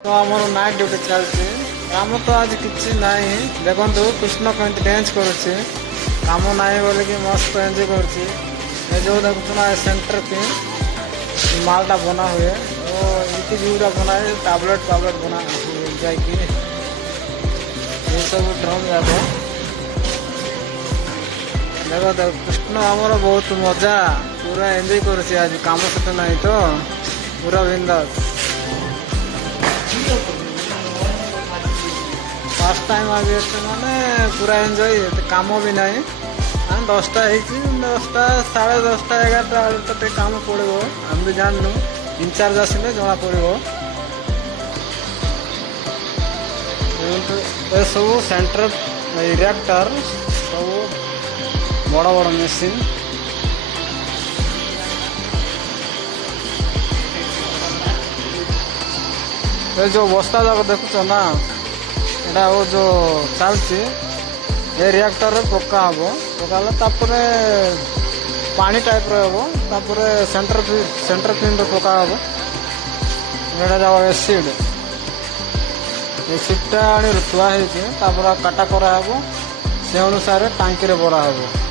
तो आमर night duty चलती काम तो आज किसी ना देखो कृष्ण कमी डांस करुच्चे कम ना बोल कि मस्त एंजय कर जो देखुना सेंटर पिन मालटा बना हुए तो ये जो बनाए टैबलेट टैबलेट बना जाकि ये सब ड्रम जाक देखो देख कृष्ण आमर बहुत मजा पूरा एंजय करुच्चे आज कम सत ना तो पूरा बिंदास फर्स्ट टाइम आज माने पूरा एंजॉय काम भी ना 10टा 10टा 10:30 11टा तो काम पड़ो आम भी जानू इनचार्ज आसने जना पड़ो सब सेंटर रिएक्टर सब बड़ बड़ मेसीन जो बस्ता जाक देखुच ना एटा वो जो चलती ये रिएक्टर पक्का हम पकाले तापरे पानी टाइप हम तापरे सेंटर पिन पका हम एटा जाओ एसिड एसिडटा आनी थुआ काटा करा से अनुसार टांकी रे भरा हम